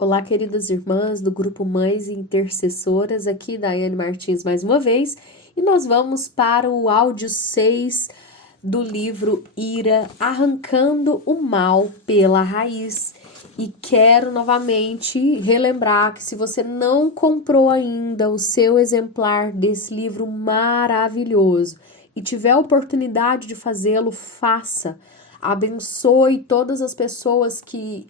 Olá, queridas irmãs do Grupo Mães e Intercessoras, aqui Daiane Martins mais uma vez, e nós vamos para o áudio 6 do livro Ira, Arrancando o Mal pela Raiz. E quero novamente relembrar que se você não comprou ainda o seu exemplar desse livro maravilhoso e tiver a oportunidade de fazê-lo, faça. Abençoe todas as pessoas que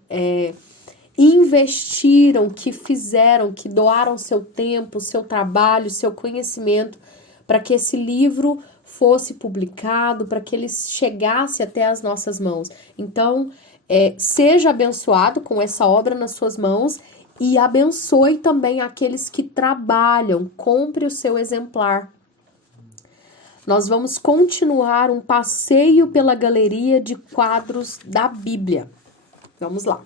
investiram, que fizeram, que doaram seu tempo, seu trabalho, seu conhecimento para que esse livro fosse publicado, para que ele chegasse até as nossas mãos. Então, seja abençoado com essa obra nas suas mãos e abençoe também aqueles que trabalham. Compre o seu exemplar. Nós vamos continuar um passeio pela galeria de quadros da Bíblia. Vamos lá.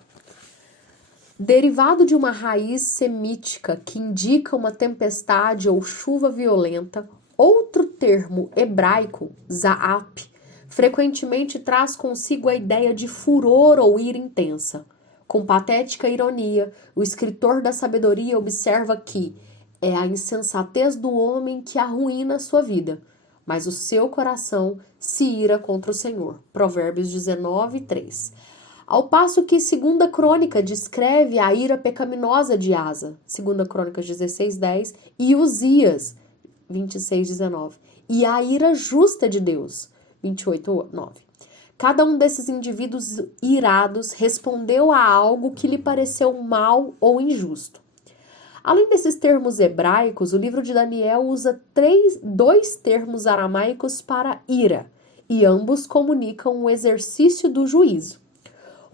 Derivado de uma raiz semítica que indica uma tempestade ou chuva violenta, outro termo hebraico, za'ap, frequentemente traz consigo a ideia de furor ou ira intensa. Com patética ironia, o escritor da sabedoria observa que é a insensatez do homem que arruína a sua vida, mas o seu coração se ira contra o Senhor. Provérbios 19, 3. Ao passo que 2 Crônica descreve a ira pecaminosa de Asa, 2 Crônicas 16, 10, e Uzias, 26, 19, e a ira justa de Deus, 28, 9. Cada um desses indivíduos irados respondeu a algo que lhe pareceu mal ou injusto. Além desses termos hebraicos, o livro de Daniel usa dois termos aramaicos para ira, e ambos comunicam o exercício do juízo.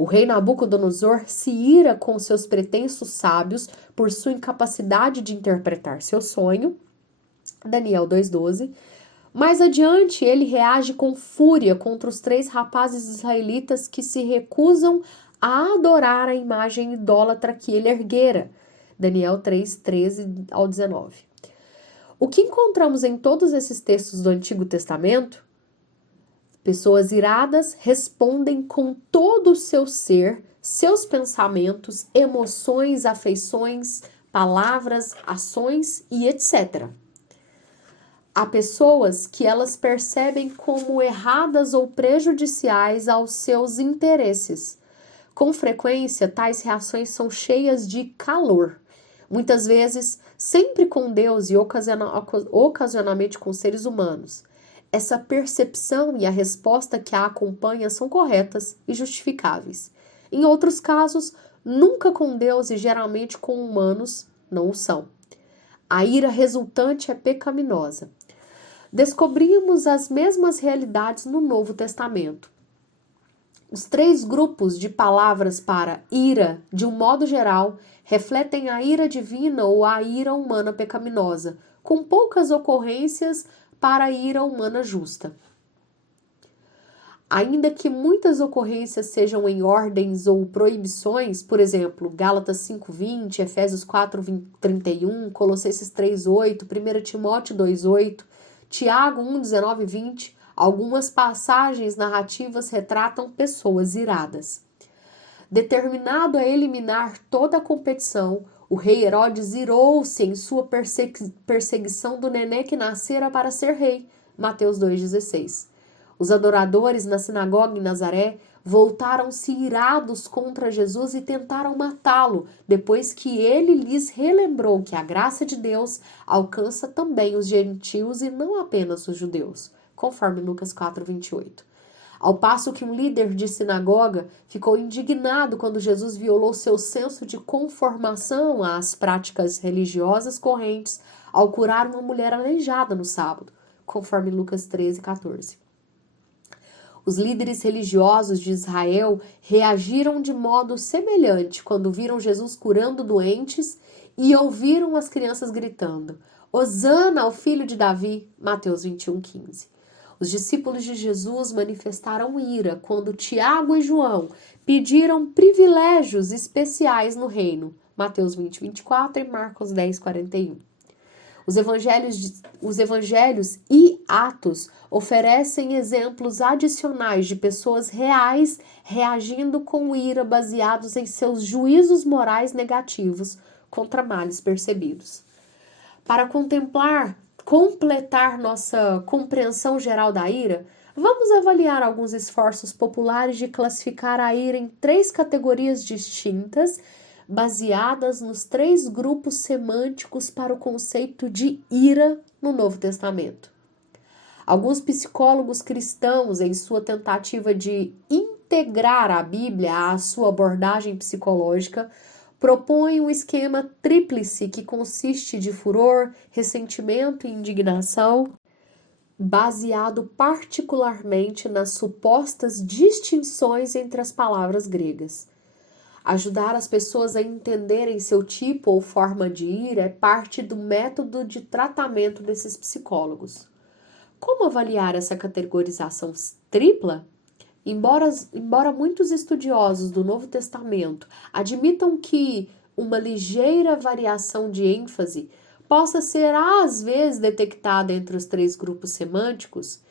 O rei Nabucodonosor se ira com seus pretensos sábios por sua incapacidade de interpretar seu sonho, Daniel 2,12. Mais adiante, ele reage com fúria contra os 3 rapazes israelitas que se recusam a adorar a imagem idólatra que ele erguera, Daniel 3:13 ao 19. O que encontramos em todos esses textos do Antigo Testamento? Pessoas iradas respondem com todo o seu ser, seus pensamentos, emoções, afeições, palavras, ações e etc. Há pessoas que elas percebem como erradas ou prejudiciais aos seus interesses. Com frequência, tais reações são cheias de calor. Muitas vezes, sempre com Deus e ocasionalmente com seres humanos. Essa percepção e a resposta que a acompanha são corretas e justificáveis. Em outros casos, nunca com Deus e geralmente com humanos não o são. A ira resultante é pecaminosa. Descobrimos as mesmas realidades no Novo Testamento. Os 3 grupos de palavras para ira, de um modo geral, refletem a ira divina ou a ira humana pecaminosa, com poucas ocorrências para a ira humana justa. Ainda que muitas ocorrências sejam em ordens ou proibições, por exemplo, Gálatas 5:20, Efésios 4:31, Colossenses 3:8, 1 Timóteo 2:8, Tiago 1:19 e 20, algumas passagens narrativas retratam pessoas iradas. Determinado a eliminar toda a competição, o rei Herodes irou-se em sua perseguição do nenê que nascera para ser rei, Mateus 2,16. Os adoradores na sinagoga em Nazaré voltaram-se irados contra Jesus e tentaram matá-lo, depois que ele lhes relembrou que a graça de Deus alcança também os gentios e não apenas os judeus, conforme Lucas 4:28. Ao passo que um líder de sinagoga ficou indignado quando Jesus violou seu senso de conformação às práticas religiosas correntes ao curar uma mulher aleijada no sábado, conforme Lucas 13:14. Os líderes religiosos de Israel reagiram de modo semelhante quando viram Jesus curando doentes e ouviram as crianças gritando: Hosana ao filho de Davi, Mateus 21:15. Os discípulos de Jesus manifestaram ira quando Tiago e João pediram privilégios especiais no reino, Mateus 20:24 e Marcos 10:41. Os evangelhos e Atos oferecem exemplos adicionais de pessoas reais reagindo com ira baseados em seus juízos morais negativos contra males percebidos. Para completar nossa compreensão geral da ira, vamos avaliar alguns esforços populares de classificar a ira em 3 categorias distintas, baseadas nos 3 grupos semânticos para o conceito de ira no Novo Testamento. Alguns psicólogos cristãos, em sua tentativa de integrar a Bíblia à sua abordagem psicológica, propõem um esquema tríplice que consiste de furor, ressentimento e indignação, baseado particularmente nas supostas distinções entre as palavras gregas. Ajudar as pessoas a entenderem seu tipo ou forma de ira é parte do método de tratamento desses psicólogos. Como avaliar essa categorização tripla? Embora muitos estudiosos do Novo Testamento admitam que uma ligeira variação de ênfase possa ser às vezes detectada entre os 3 grupos semânticos,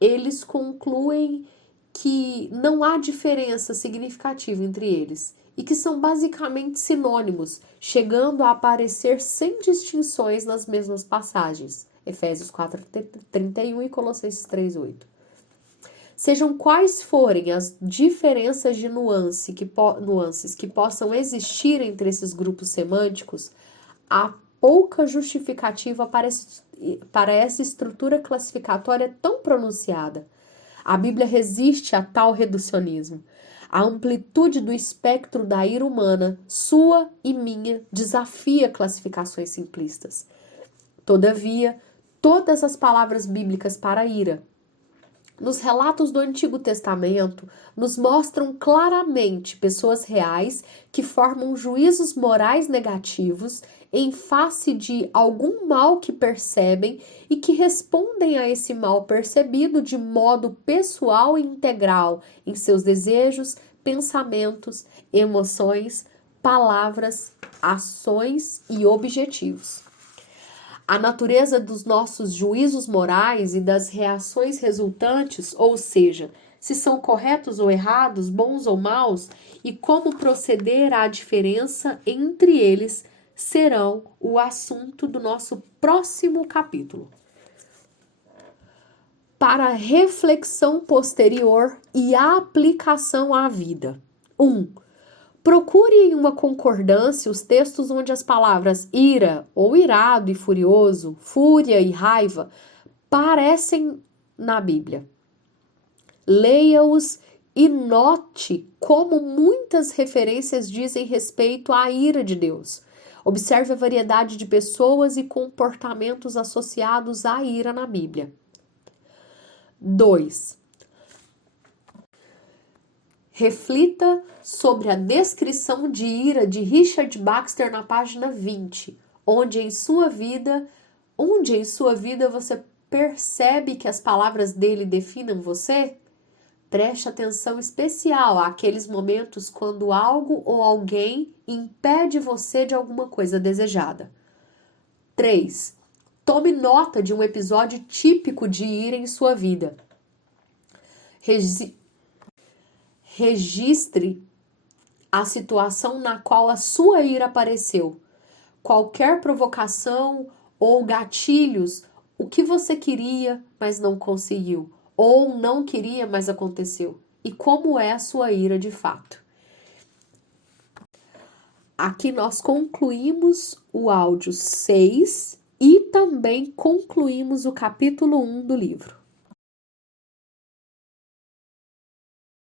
eles concluem que não há diferença significativa entre eles e que são basicamente sinônimos, chegando a aparecer sem distinções nas mesmas passagens. Efésios 4:31 e Colossenses 3:8. Sejam quais forem as diferenças de nuances que possam existir entre esses grupos semânticos, há pouca justificativa para essa estrutura classificatória tão pronunciada. A Bíblia resiste a tal reducionismo. A amplitude do espectro da ira humana, sua e minha, desafia classificações simplistas. Todavia, todas as palavras bíblicas para ira, nos relatos do Antigo Testamento, nos mostram claramente pessoas reais que formam juízos morais negativos em face de algum mal que percebem e que respondem a esse mal percebido de modo pessoal e integral em seus desejos, pensamentos, emoções, palavras, ações e objetivos. A natureza dos nossos juízos morais e das reações resultantes, ou seja, se são corretos ou errados, bons ou maus, e como proceder à diferença entre eles, serão o assunto do nosso próximo capítulo. Para reflexão posterior e aplicação à vida. 1. Procure em uma concordância os textos onde as palavras ira ou irado e furioso, fúria e raiva parecem na Bíblia. Leia-os e note como muitas referências dizem respeito à ira de Deus. Observe a variedade de pessoas e comportamentos associados à ira na Bíblia. 2. Reflita sobre a descrição de ira de Richard Baxter na página 20, onde em sua vida você percebe que as palavras dele definem você. Preste atenção especial àqueles momentos quando algo ou alguém impede você de alguma coisa desejada. 3. Tome nota de um episódio típico de ira em sua vida. Registre a situação na qual a sua ira apareceu. Qualquer provocação ou gatilhos, o que você queria, mas não conseguiu. Ou não queria, mas aconteceu. E como é a sua ira de fato. Aqui nós concluímos o áudio 6 e também concluímos o capítulo 1 do livro.